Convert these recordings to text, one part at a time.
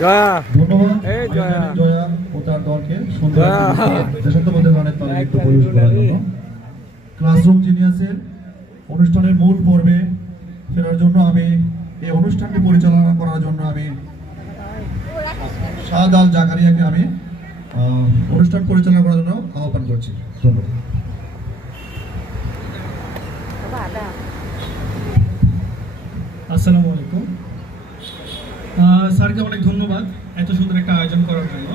জয়া ধন্যবাদ এই জয়া জয়া ও তার দলকে সুন্দর দেশাত্মবোধের গানের তালে একটু পরিবেশ করার জন্য ক্লাসরুম জিনিয়াসের অনুষ্ঠানের মূল পর্বে ফেরার জন্য আমি এই অনুষ্ঠানটি পরিচালনা করার জন্য আমি শাহাদ আল জাকারিয়াকে আমি অনুষ্ঠান পরিচালনা করার জন্য আহ্বান করছি। ধন্যবাদ। আসসালামু আলাইকুম। স্যারকে অনেক ধন্যবাদ এত সুন্দর একটা আয়োজন করার জন্য।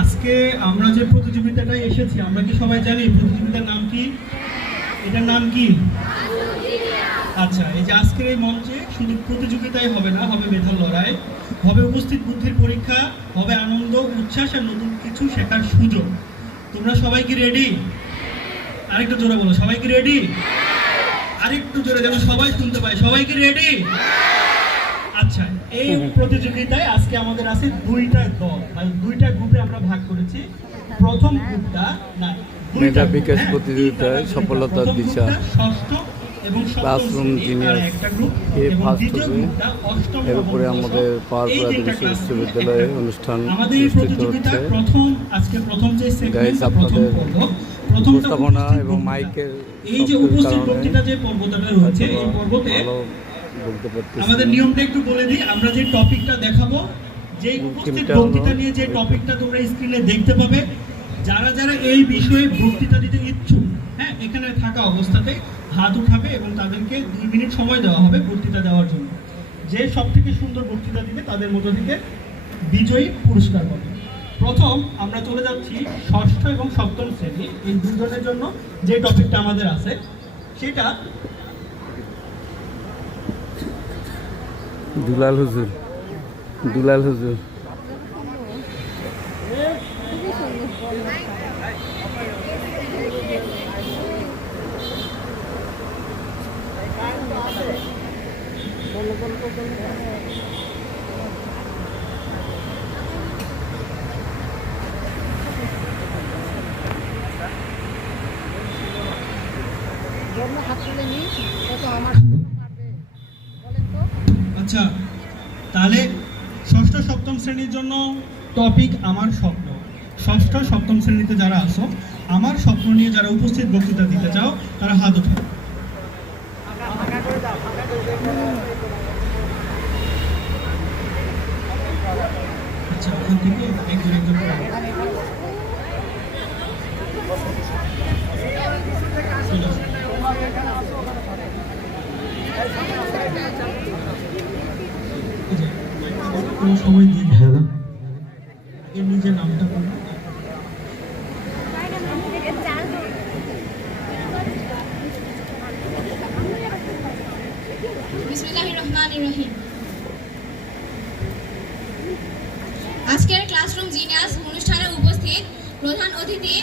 আজকে আমরা যে প্রতিযোগিতাটায় এসেছি, আমরা কি সবাই জানি প্রতিযোগিতার নাম কি? এটার নাম কি? আচ্ছা, এই যে আজকের এই মঞ্চে শুধু প্রতিযোগিতাই হবে না, হবে মেধার লড়াই, হবে উপস্থিত বুদ্ধির পরীক্ষা, হবে আনন্দ, উচ্ছ্বাস আর নতুন কিছু শেখার সুযোগ। তোমরা সবাই কি রেডি? আরেকটু জোরে বলো, সবাই কি রেডি? আরেকটু জোরে যেন সবাই শুনতে পায়, সবাই কি রেডি? আচ্ছা, এই প্রতিযোগিতায় আজকে আমাদের আছে দুইটা দল, মানে দুইটা গ্রুপে আমরা ভাগ করেছি। প্রথম গ্রুপটা না মেধা বিকাশ প্রতিযোগিতায় সফলতার দিশা ষষ্ঠ এবং ক্লাসরুম জিনিয়াস একটা গ্রুপ এ এবং ফার্স্ট দ্বিতীয় হবে। গ্রুপটা অষ্টম এরপরে নবম আমাদের দশম। পাওয়ারপুর এই তিনটা আদিবাসী ক্লাস বিশ্ববিদ্যালয়ে একটা অনুষ্ঠান আমাদের এই অনুষ্ঠিত প্রতিযোগিতার হচ্ছে। প্রথম আজকে প্রথম যে গাইস, সেগমেন্ট প্রথম আপনাদের পর্ব, প্রথমটা উপস্থাপনা উপস্থিত এবং বক্তৃতা। মাইকের এই যে শব্দের উপস্থিত কারণে বক্তৃতা যে পর্বটা রয়েছে, এই পর্বতে ভালো বলতে পারতেছি আমাদের না। নিয়মটা একটু বলে দিই। আমরা যে টপিকটা দেখাবো, যে উপস্থিত টিমটা হলো বক্তৃতা নিয়ে যে টপিকটা তোমরা স্ক্রিনে দেখতে পাবে, যারা যারা এই বিষয়ে বক্তৃতা দিতে ইচ্ছুক, হ্যাঁ, এখানে থাকা অবস্থাতে হাত উঠাবে এবং তাদেরকে 2 মিনিট সময় দেওয়া হবে বক্তৃতা দেওয়ার জন্য। যে সব থেকে সুন্দর বক্তৃতা দিবে তাদের মধ্য থেকে বিজয়ী পুরস্কার পাবে। প্রথম আমরা চলে যাচ্ছি ষষ্ঠ এবং সপ্তম শ্রেণী, এই দুজনের জন্য যে টপিকটা আমাদের আছে সেটা দুলাল হুজুর, দুলাল হুজুর আচ্ছা, তাহলে ষষ্ঠ সপ্তম শ্রেণীর জন্য টপিক আমার স্বপ্ন। ষষ্ঠ সপ্তম শ্রেণীতে যারা আসো, আমার স্বপ্ন নিয়ে যারা উপস্থিত বক্তৃতা দিতে চাও তারা হাত উঠাও। আচ্ছা, ওখান থেকে একজন একজন করে চলে আসো। এই যে, কোনো সময় দিন হ্যালো, এর নিজের নামটা বলুন। বিসমিল্লাহির রহমানির রহিম। আজকের ক্লাসরুম জিনিয়াস অনুষ্ঠানে উপস্থিত প্রধান অতিথি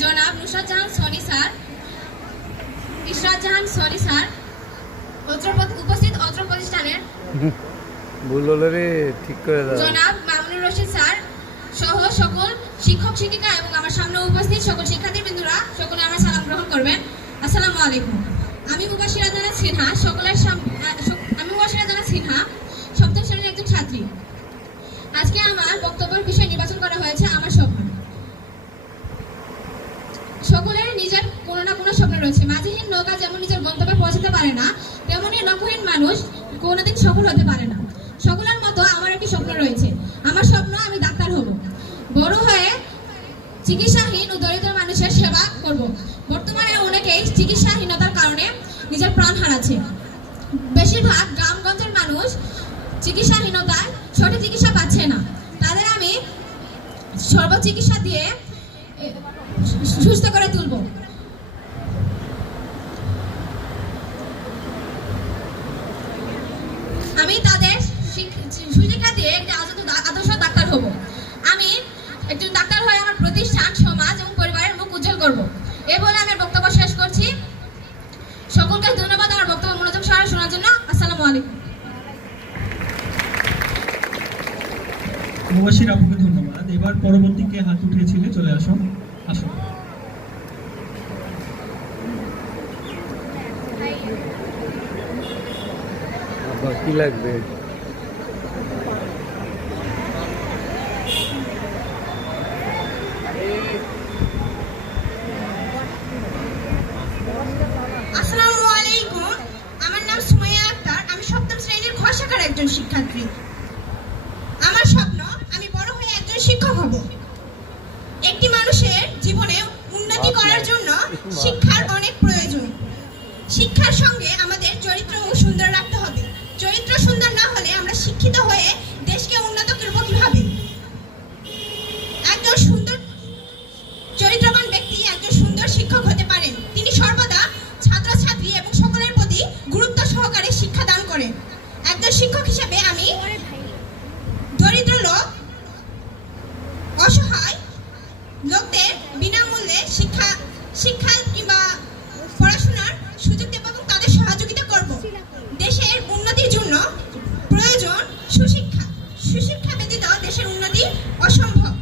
জনাব নুসরাত জাহান সনি স্যার, উপস্থিত অত্র প্রতিষ্ঠানের ভুল হলে রে ঠিক করে দাও। জনাব মামুনুর রশিদ স্যার সহ সকল শিক্ষক শিক্ষিকা এবং আমার সামনে উপস্থিত সকল শিক্ষার্থীবৃন্দরা, সকলে আমার সালাম গ্রহণ করবেন। আসসালামু আলাইকুম। আমি মুবাশিরা জানা সিনহা, সপ্তম শ্রেণীর একজন ছাত্রী। আজকে আমার বক্তব্যের বিষয় নির্বাচন করা হয়েছে আমার স্বপ্ন। সকলের নিজের কোনো না কোনো স্বপ্ন রয়েছে। মাঝিহীন নৌকা যেমন নিজের গন্তব্যে পৌঁছাতে পারে না, তেমনি লক্ষ্যহীন মানুষ কোনোদিন সফল হতে পারে না। সকলের মতো আমার একটি স্বপ্ন রয়েছে। আমার স্বপ্ন আমি ডাক্তার হব, বড় হয়ে চিকিৎসাহীন ও দরিদ্র মানুষের সেবা করব। বর্তমানে অনেকেই চিকিৎসাহীনতার কারণে নিজের প্রাণ হারাচ্ছে। বেশিরভাগ গ্রামগঞ্জের মানুষ চিকিৎসাহীনতায় সঠিক চিকিৎসা পাচ্ছে না। তাদের আমি সর্বচিকিৎসা দিয়ে সুস্থ করে তুলব। আমি তাদের সুশিক্ষা দিয়ে একটি আদর্শ ডাক্তার হব। আমি একজন ডাক্তার হয়ে আমার প্রতিষ্ঠান, সমাজ এবং পরিবারের মুখ উজ্জ্বল করব। এ বলে আমি বক্তব্য শেষ করছি। সকলকে ধন্যবাদ আমার বক্তব্য মনোযোগ সহকারে শোনার জন্য। আসসালামু আলাইকুম। মুবাশির আপুকে ধন্যবাদ। এবার পরবর্তী কে হাত উঠিয়েছিলে, চলে আসো, আসো। আবার কি লাগবে? একজন শিক্ষার্থী। আমার স্বপ্ন আমি বড় হয়ে একজন শিক্ষক হব। একটি মানুষের জীবনে উন্নতি করার জন্য শিক্ষার অনেক প্রয়োজন। শিক্ষার সঙ্গে আমাদের চরিত্রও সুন্দর রাখতে হবে। চরিত্র সুন্দর না হলে আমরা শিক্ষিত হয়ে দেশকে উন্নত করব কিভাবে? একজন সুন্দর চরিত্রবান ব্যক্তি একজন সুন্দর শিক্ষক হতে পারেন। তিনি সর্বদা ছাত্রছাত্রী এবং সকলের প্রতি গুরুত্ব সহকারে শিক্ষা দান করেন। একজন শিক্ষক হিসেবে আমি দরিদ্র লোক, অসহায় লোকদের বিনামূল্যে শিক্ষা কিংবা পড়াশোনার সুযোগ দেব এবং তাদের সহযোগিতা করব। দেশের উন্নতির জন্য প্রয়োজন সুশিক্ষা। সুশিক্ষা ব্যতীত দেশের উন্নতি অসম্ভব।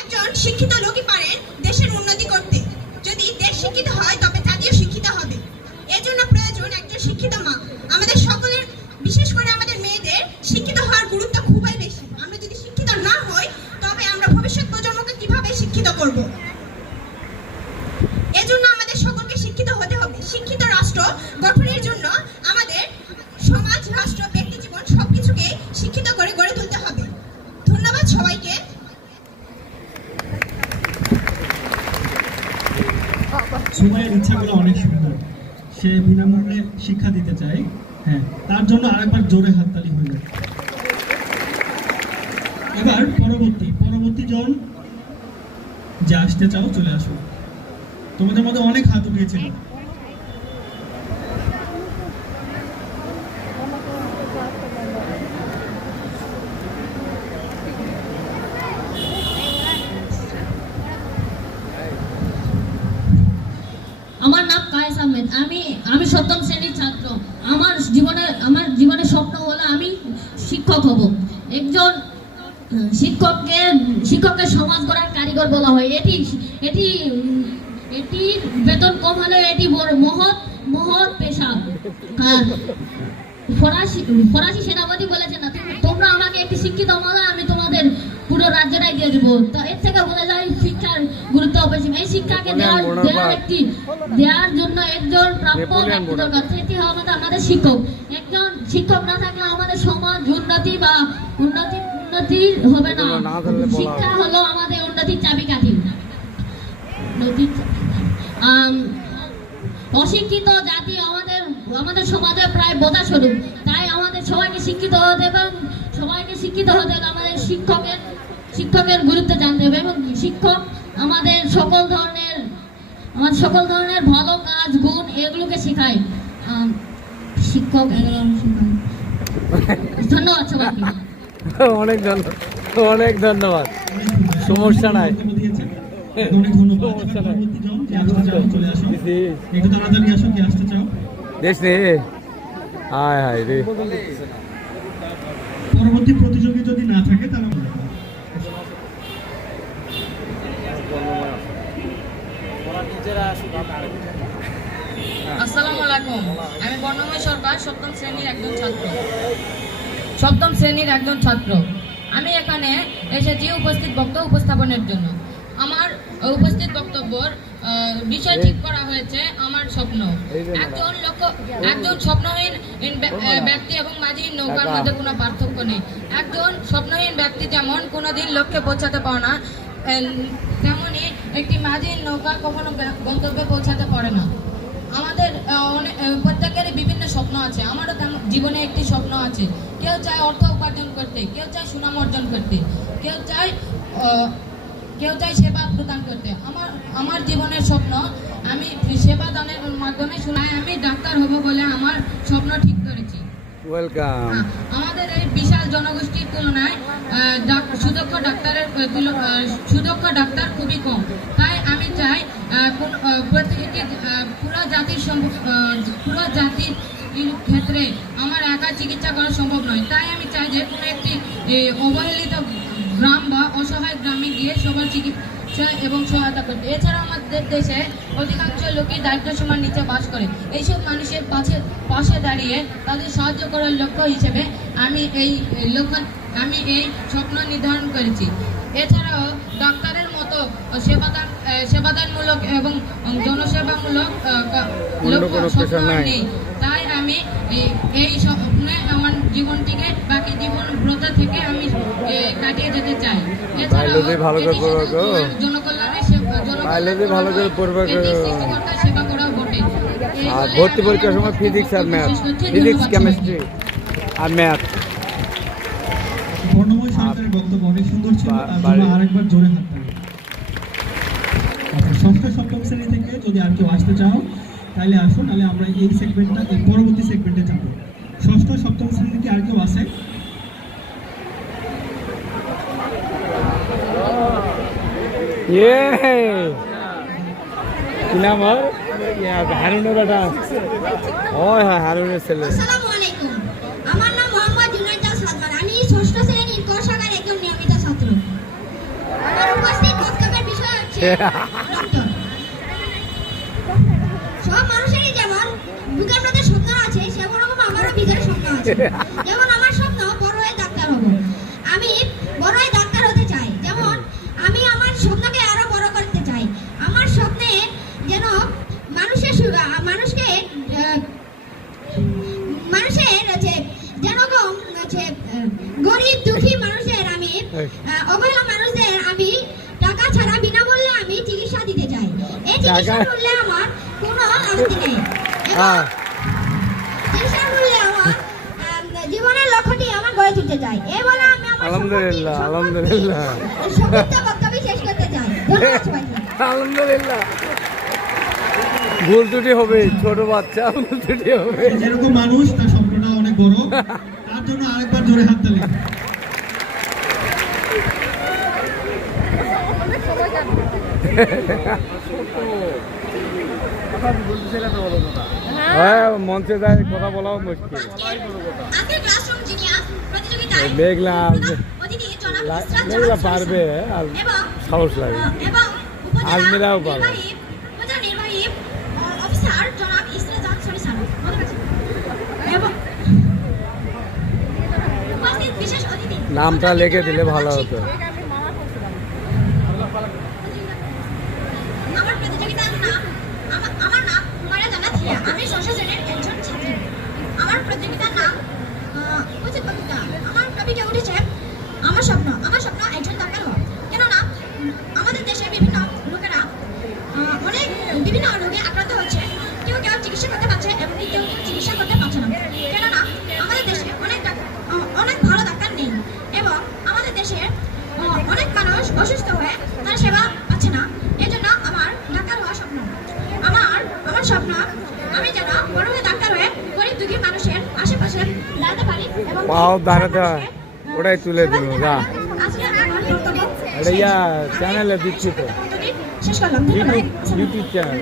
একজন শিক্ষিত লোকই পারেন দেশের উন্নতি করতে। যদি দেশ শিক্ষিত হয় তবে জাতিও শিক্ষিত হবে। এজন্য প্রয়োজন একজন শিক্ষিত মা। আমাদের সকলের, বিশেষ করে আমাদের মেয়েদের শিক্ষিত হওয়ার গুরুত্ব খুবই বেশি। আমরা যদি শিক্ষিত না হই তবে আমরা ভবিষ্যৎ প্রজন্মকে কিভাবে শিক্ষিত করব? এজন্য আমাদের সকলকে শিক্ষিত হতে হবে। শিক্ষিত রাষ্ট্র গঠনের জন্য আমাদের সমাজ, রাষ্ট্র, ব্যক্তি জীবন সবকিছুকে শিক্ষিত করে গড়ে তুলতে হবে। ধন্যবাদ সবাইকে। সুমাইয়ের ইচ্ছাগুলো অনেক সুন্দর। সে বিনামূল্যে শিক্ষা দিতে চায়। হ্যাঁ, তার জন্য আরেকবার জোরে হাততালি হইল। এবার পরবর্তী জন যে আসতে চাও চলে আসো। তোমাদের মধ্যে অনেক হাত উঠিয়েছিল। আমার নাম কায়েস আহমেদ। আমি সপ্তম শ্রেণীর ছাত্র। আমার জীবনের স্বপ্ন হলো আমি শিক্ষক হব। একজন শিক্ষককে সমাজ গড়ার কারিগর বলা হয়। এটি বেতন কম হলেও এটি মহৎ পেশা। ফরাসি সেনাপতি বলেছে না, তোমরা আমাকে একটি শিক্ষিত মালা, আমি তোমাদের পুরো রাজ্যটাই দিয়ে দেবো। তো এর থেকে বোঝা যায় শিক্ষার গুরুত্ব অপরিসীম। এই শিক্ষাকে দেওয়ার জন্য একজন প্রাপ্য ব্যক্তি দরকার। সেটি হবে আমাদের শিক্ষক। একজন শিক্ষক না থাকলে আমাদের সমাজ উন্নতি হবে না। শিক্ষা হলো আমাদের উন্নতির চাবিকাঠি। অশিক্ষিত জাতি আমাদের সমাজে প্রায় বোঝা স্বরূপ। তাই আমাদের সবাইকে শিক্ষিত হতে হবে এবং আমাদের শিক্ষকের গুরুত্ব জানতে হবে এবং শিক্ষক আমাদের সকল ধরনের ভালো কাজ, গুণ এগুলোকে শেখায়। শিক্ষক ধন্যবাদ সবাইকে। অনেক ধন্যবাদ। সমস্যা নাই। অনেক ধন্যবাদ। পরবর্তী জন যে আসতে চাও চলে আসো। একটু তাড়াতাড়ি আসো, কে আসতে চাও। দেশ রে হায় রে। পরবর্তী প্রতিযোগী যদি না থাকে তাহলে আসসালামু আলাইকুম। আমি বর্ণময় সরকার, সপ্তম শ্রেণীর একজন ছাত্র। আমি এখানে এসেছি বক্তব্য উপস্থাপনের জন্য। আমার উপস্থিত বক্তব্যের বিষয় ঠিক করা হয়েছে আমার স্বপ্ন। একজন স্বপ্নহীন ব্যক্তি এবং মাঝিহীন নৌকার মধ্যে কোনো পার্থক্য নেই। একজন স্বপ্নহীন ব্যক্তি যেমন কোনোদিন লক্ষ্যে পৌঁছাতে পারে না, তেমনি একটি মাঝিহীন নৌকা কখনো গন্তব্যে পৌঁছাতে পারে না। আমাদের প্রত্যেকেরই বিভিন্ন স্বপ্ন আছে। আমারও জীবনে একটি স্বপ্ন আছে। কেউ চায় অর্থ উপার্জন করতে, কেউ চায় সুনাম অর্জন করতে, কেউ চায় সেবা প্রদান করতে। আমার জীবনের স্বপ্ন আমি সেবা দানের মাধ্যমে আমি ডাক্তার হব বলে আমার স্বপ্ন ঠিক করেছি। ওয়েলকাম। আমাদের এই বিশাল জনগোষ্ঠীর তুলনায় সুদক্ষ ডাক্তার খুবই কম। তাই আমি চাই পুরো জাতির ক্ষেত্রে আমার একা চিকিৎসা করা সম্ভব নয়। তাই আমি চাই যে কোনো একটি অবহেলিত গ্রাম বা অসহায় গ্রামে গিয়ে সবার চিকিৎসা এবং সহায়তা করতে। এছাড়া আমাদের দেশে অধিকাংশ লোকই দারিদ্র্যসীমার নিচে বাস করে। এইসব মানুষের পাশে দাঁড়িয়ে তাদের সাহায্য করার লক্ষ্য হিসেবে আমি এই স্বপ্ন নির্ধারণ করেছি। এছাড়াও ডাক্তারের মতো সেবাদানমূলক এবং জনসেবামূলক লক্ষ্য স্বপ্ন নেই। তাই আমি আমি এই স্বপ্নে আমার জীবনটিকে বাকি জীবন ব্রত থেকে আমি কাটিয়ে যেতে চাই। বায়োলজি ভালো করে পড়বে গো। জনকল্যাণের বায়োলজি ভালো করে পড়বে গো। সৃষ্টিকর্তার সেবা করাও বটে। আর ভর্তি পরীক্ষার সময় ফিজিক্স আর ম্যাথ, ফিজিক্স কেমিস্ট্রি আর ম্যাথ। বর্ণময় সরকারের বক্তব্য অনেক সুন্দর ছিল, তার জন্য আরেকবার জোরে হাততালি। আচ্ছা, ষষ্ঠ সপ্তম শ্রেণী থেকে যদি আর কেউ আসতে চাও তাহলে আসুন, তাহলে আমরা এই সেগমেন্টটা পরবর্তী সেগমেন্টে যাব। ষষ্ঠ সপ্তম শ্রেণী কি আর কেউ আছে? ইয়ে কি নাম হয়? হারুনের বেটা। ওই হ্যাঁ, হারুনের ছেলে। আসসালামু আলাইকুম। আমার নাম মোহাম্মদ জুনাইদ সাদমান। আমি ষষ্ঠ শ্রেণীর ক শাখার একজন নিয়মিত ছাত্র। আমার উপস্থিত বক্তব্যের বিষয় হচ্ছে ডক্টর। সব মানুষেরই যেমন বুকের মধ্যে স্বপ্ন আছে, সেরকম আমারও ভিতরে স্বপ্ন আছে। যেমন আমার স্বপ্ন বড় হয়ে ডাক্তার হব। আমি বড় হয়ে ডাক্তার হতে চাই। যেমন আমি আমার স্বপ্নকে আরো বড় করতে চাই। আমার স্বপ্নে যেন মানুষের গরিব দুঃখী মানুষের আমি অবহেলা মানুষদের আমি টাকা ছাড়া বিনামূল্যে আমি চিকিৎসা দিতে চাই। এই চিকিৎসা মূল্যে আমার কোনো আপত্তি নেই। চিকিৎসার মূল্যে আমার জীবনের লক্ষ্যটি আমার গড়ে তুলতে চাই। এই বলে আমি আমার আলহামদুলিল্লাহ, আলহামদুলিল্লাহ, সংক্ষিপ্ত বক্তব্য শেষ করতে চাই। ধন্যবাদ সবাইকে। আলহামদুলিল্লাহ। ভুল ত্রুটি হবে, ছোট বাচ্চা, ভুল ত্রুটি হবে। যেরকম মানুষ তার স্বপ্নটা অনেক বড়, তার জন্য আরেকবার জোরে হাততালি। হ্যাঁ, মঞ্চে যায় কথা বলাও মুশকিল। আজকের ক্লাসরুম জিনিয়াস প্রতিযোগিতায় দেখলাম অতিথি জনাব ইসরাত দেখলাম পারবে আর এবং সাহস লাগে। এবং আলমিরাও পারবে। উপজেলা নির্বাহী অফিসার জনাব ইসরাত স্যার এবং উপস্থিত বিশেষ অতিথি নামটা লিখে দিলে ভালো হতো। আমার প্রতিযোগিতার নাম আমার নাম হুমায়রা জান্নাত হিয়া। আমি ষষ্ঠ শ্রেণীর একজন ছাত্রী। আমার প্রতিযোগিতার নাম উচিত বক্তৃতা। আমার টপিকে উঠেছে আমার স্বপ্ন একজন ডাক্তার হওয়া। কেননা আমাদের দেশে বিভিন্ন লোকেরা অনেক বিভিন্ন রোগে আক্রান্ত হচ্ছে। কেউ চিকিৎসা করতে পারছে এবং কেউ চিকিৎসা করতে পারছে না। কেননা আমাদের দেশে অনেক ভালো ডাক্তার নেই এবং আমাদের দেশে অনেক মানুষ অসুস্থ হয়ে তার সেবা পাচ্ছে না। এই জন্য আমার ডাক্তার হওয়ার স্বপ্ন। আমার স্বপ্ন আমি যেন বড় হয়ে ডাক্তার হয়ে গরিব দুঃখী মানুষের আশেপাশে দাঁড়াতে পারি এবং পাও দাঁড়াতে হয়, ওটাই তুলে দেবো যা। আজকে আমার বক্তব্য এটা ইয়া চ্যানেলে দিচ্ছি তো, শেষ করলাম। YouTube channel.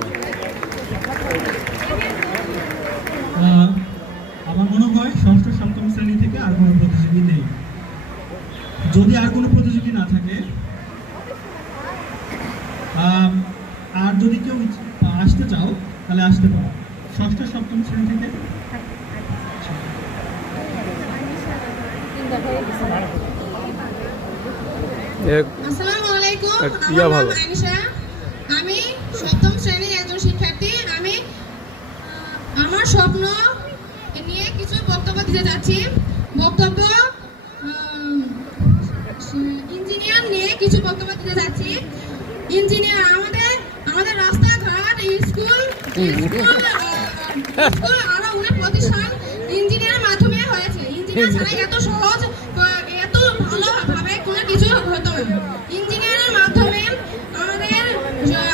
আমার মনে হয় ষষ্ঠ সপ্তম শ্রেণী থেকে আর কোনো প্রতিযোগী নেই। যদি আর কোনো প্রতিযোগী না থাকে, আর যদি কেউ আসতে চাও তাহলে আসতে পারো। ষষ্ঠ সপ্তম শ্রেণী থেকে আসসালামু আলাইকুম। ইয়া আমার ভালো। নাম আয়েশা। আমি সপ্তম শ্রেণীর একজন শিক্ষার্থী। আমি আমার স্বপ্ন নিয়ে কিছু বক্তব্য দিতে যাচ্ছি। বক্তব্য ইঞ্জিনিয়ার নিয়ে কিছু বক্তব্য দিতে যাচ্ছি। ইঞ্জিনিয়ার আমাদের রাস্তাঘাট স্কুল আরো অনেক প্রতিষ্ঠান ইঞ্জিনিয়ারের মাধ্যমে হয়েছে। ইঞ্জিনিয়ার ছাড়া এত সহজ এত ভালোভাবে কোনো কিছু হতো না। ইঞ্জিনিয়ারের মাধ্যমে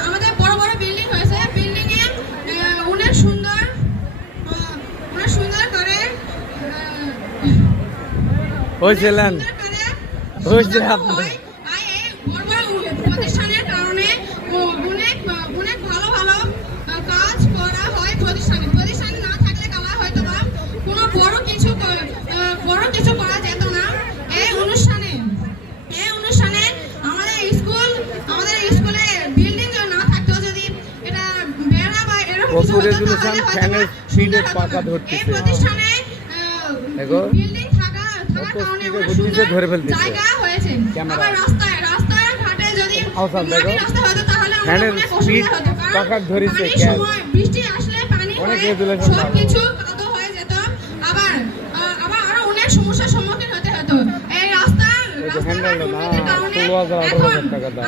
আমাদের বড় বড় বিল্ডিং হয়েছে। বিল্ডিং এ অনেক সুন্দর করে হয়েছিলেন হয়েছে আপনার প্রতিষ্ঠানের কারণে অনেক ভালো ভালো কাজ করা হয়। প্রতিষ্ঠান না থাকলে কালা হয়তো বা কোনো বড় কিছু করা যেত না। এই অনুষ্ঠানে আমাদের স্কুলে বিল্ডিং না থাকতো, যদি এটা বেড়া বা এরকম কিছু হতো তাহলে হয়তো স্পিডে পাকা ধরতেছে। এই প্রতিষ্ঠানে দেখো বিল্ডিং থাকার কারণে অনেক সুন্দর ধরে ফেলতেছে জায়গা হয়েছে। ক্যামেরা। আবার রাস্তাঘাটে যদি আওসান দেখো মাটির রাস্তা হতো তাহলে ফ্যানের অনেক স্পিড অসুবিধা হতো। পাকা ধরেছে পানির সময় বৃষ্টি আসলে পানি অনেক হয়ে রেগুলেশন সবকিছু কাদো হয়ে যেত। অনেক সমস্যার সম্মুখীন হতে হতো। এই রাস্তার উন্নতির কারণে এখন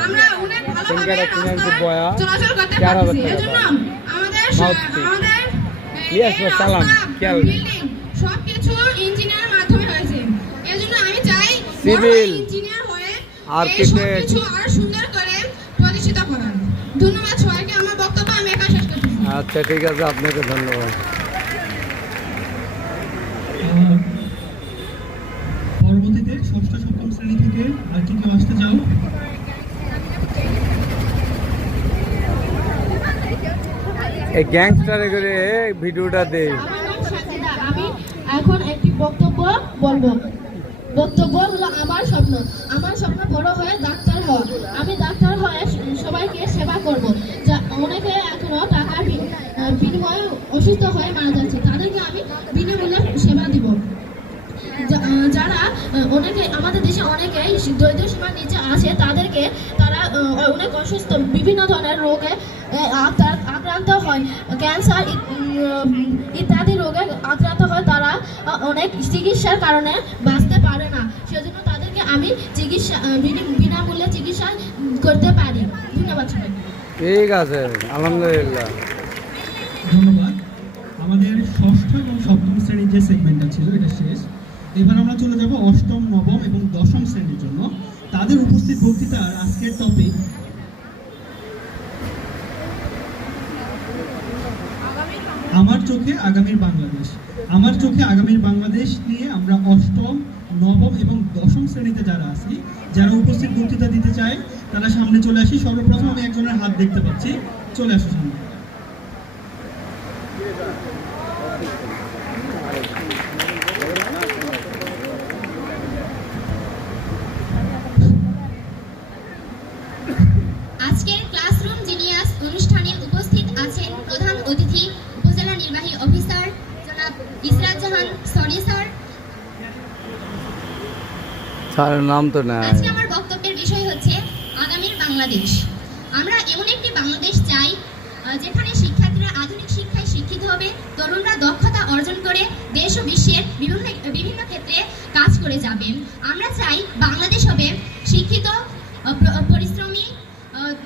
আমরা অনেক ভালোভাবে রাস্তায় চলাচল করতে পারছি। এজন্য আমাদের বিল্ডিং সবকিছু ইঞ্জিনিয়ারের মাধ্যমে হয়েছে। এজন্য আমি চাই সিভিল ইঞ্জিনিয়ার হয়ে আর্কিটেক্ট কিছু আর সুন্দর করে প্রতিষ্ঠিত করার। ধন্যবাদ সবাইকে। আমার বক্তব্য আমি একা শেষ করছি। আচ্ছা ঠিক আছে, আপনাকে ধন্যবাদ। পরবর্তীতে ষষ্ঠ সপ্তম শ্রেণী থেকে আর কি কেউ আসতে চাও? এই গ্যাংস্টারে করে ভিডিওটা দে। আমার নাম সাজিদা। আমি এখন একটি বক্তব্য বলবো। বক্তব্য হলো আমার স্বপ্ন। আমার স্বপ্ন বড় হয়ে ডাক্তার হওয়া। আমি ডাক্তার হয়ে সবাইকে সেবা করব। যা অনেকে এখনো টাকার বিনিময়ে অসুস্থ হয়ে মারা যাচ্ছে, তাদেরকে আমি বিনামূল্যে সেবা দিব। যারা অনেকে আমাদের দেশে অনেকে দরিদ্র সীমার নিচে আছে, তাদেরকে তারা অনেক অসুস্থ বিভিন্ন ধরনের রোগে আক্রান্ত হয়, ক্যান্সার ইত্যাদি রোগে আক্রান্ত হয়, তারা অনেক চিকিৎসার কারণে বাঁচতে পারে না। সেজন্য তাদেরকে আমি চিকিৎসা বিনামূল্যে চিকিৎসা করতে পারি। ধন্যবাদ সবাই। ঠিক আছে, আলহামদুলিল্লাহ। ধন্যবাদ। আমাদের ষষ্ঠ এবং সপ্তম শ্রেণীর যে সেগমেন্টটা ছিল এটা শেষ। এবার আমরা চলে যাব অষ্টম, নবম এবং দশম শ্রেণীর জন্য। তাদের উপস্থিত বক্তৃতার আজকের টপিক আমার চোখে আগামীর বাংলাদেশ। আমার চোখে আগামীর বাংলাদেশ নিয়ে আমরা অষ্টম, নবম এবং দশম শ্রেণীতে যারা আছি, যারা উপস্থিত বক্তৃতা দিতে চায় তারা সামনে চলে আসি। সর্বপ্রথম আমি একজনের হাত দেখতে পাচ্ছি, চলে আসো সামনে। আজকের ক্লাসরুম জিনিয়াস অনুষ্ঠানে উপস্থিত আছেন প্রধান অতিথি উপজেলা নির্বাহী অফিসার জনাব ইসরাত জাহান সনি স্যার। স্যারের নাম তো নাই। আজকে আমার বক্তব্যের বিষয় হচ্ছে আগামীর বাংলাদেশ। আমরা এমন একটি বাংলাদেশ চাই যেখানে শিক্ষার্থীরা আধুনিক শিক্ষায় শিক্ষিত হবে, তরুণরা দক্ষতা অর্জন করে দেশ ও বিশ্বের বিভিন্ন ক্ষেত্রে কাজ করে যাবে। আমরা চাই বাংলাদেশ হবে শিক্ষিত, পরিশ্রমী,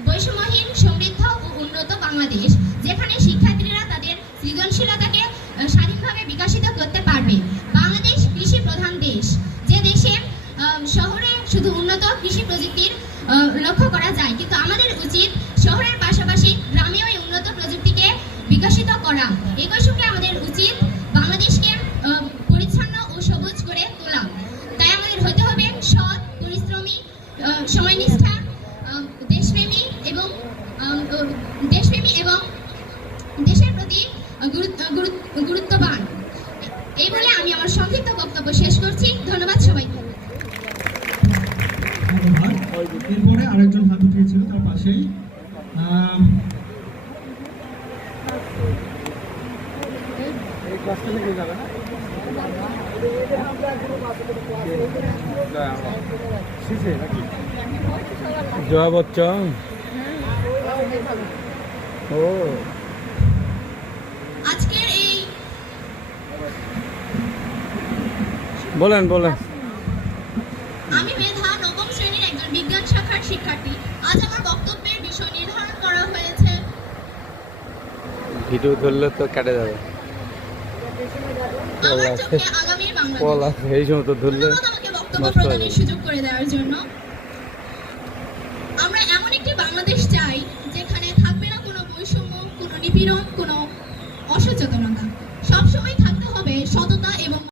বৈষম্যহীন, সমৃদ্ধ ও উন্নত বাংলাদেশ, যেখানে শিক্ষার্থীরা তাদের সৃজনশীলতাকে স্বাধীনভাবে বিকশিত করতে পারবে। বাংলাদেশ কৃষি প্রধান দেশ, যে দেশে শহরে শুধু উন্নত কৃষি প্রযুক্তির লক্ষ্য করা যায়, কিন্তু আমাদের উচিত শহরের পাশাপাশি গ্রামেও এই উন্নত প্রযুক্তিকে বিকশিত করা। একই সঙ্গে আমাদের উচিত বাংলাদেশকে পরিচ্ছন্ন ও সবুজ করে তোলা। তাই আমাদের হতে হবে সৎ, পরিশ্রমী, সময়নিষ্ঠা, দেশপ্রেমী এবং দেশের প্রতি গুরুত্ববান। এই বলে আমি আমার সংক্ষিপ্ত বক্তব্য শেষ করছি। ধন্যবাদ সবাইকে। ধন্যবাদ। এরপরে আরেকজন হাত উঠিয়েছিল তার পাশেই জয়া বচ্চন। ও আজকের এই বলেন। আমি মেধা, নবম শ্রেণীর একজন বিজ্ঞান শাখার শিক্ষার্থী। আজ আমার বক্তব্যের বিষয় নির্ধারণ করা হয়েছে ভিডিও ধরলে তো কেটে যাবে। আমার চোখে আগামীর বাংলাদেশ। এই সময় তো ধরলে ধন্যবাদ আমাকে বক্তব্য প্রদানের সুযোগ করে দেওয়ার জন্য। আমরা এমন একটি বাংলাদেশ চাই যেখানে থাকবে না কোনো বৈষম্য, কোনো নিপীড়ন, কোনো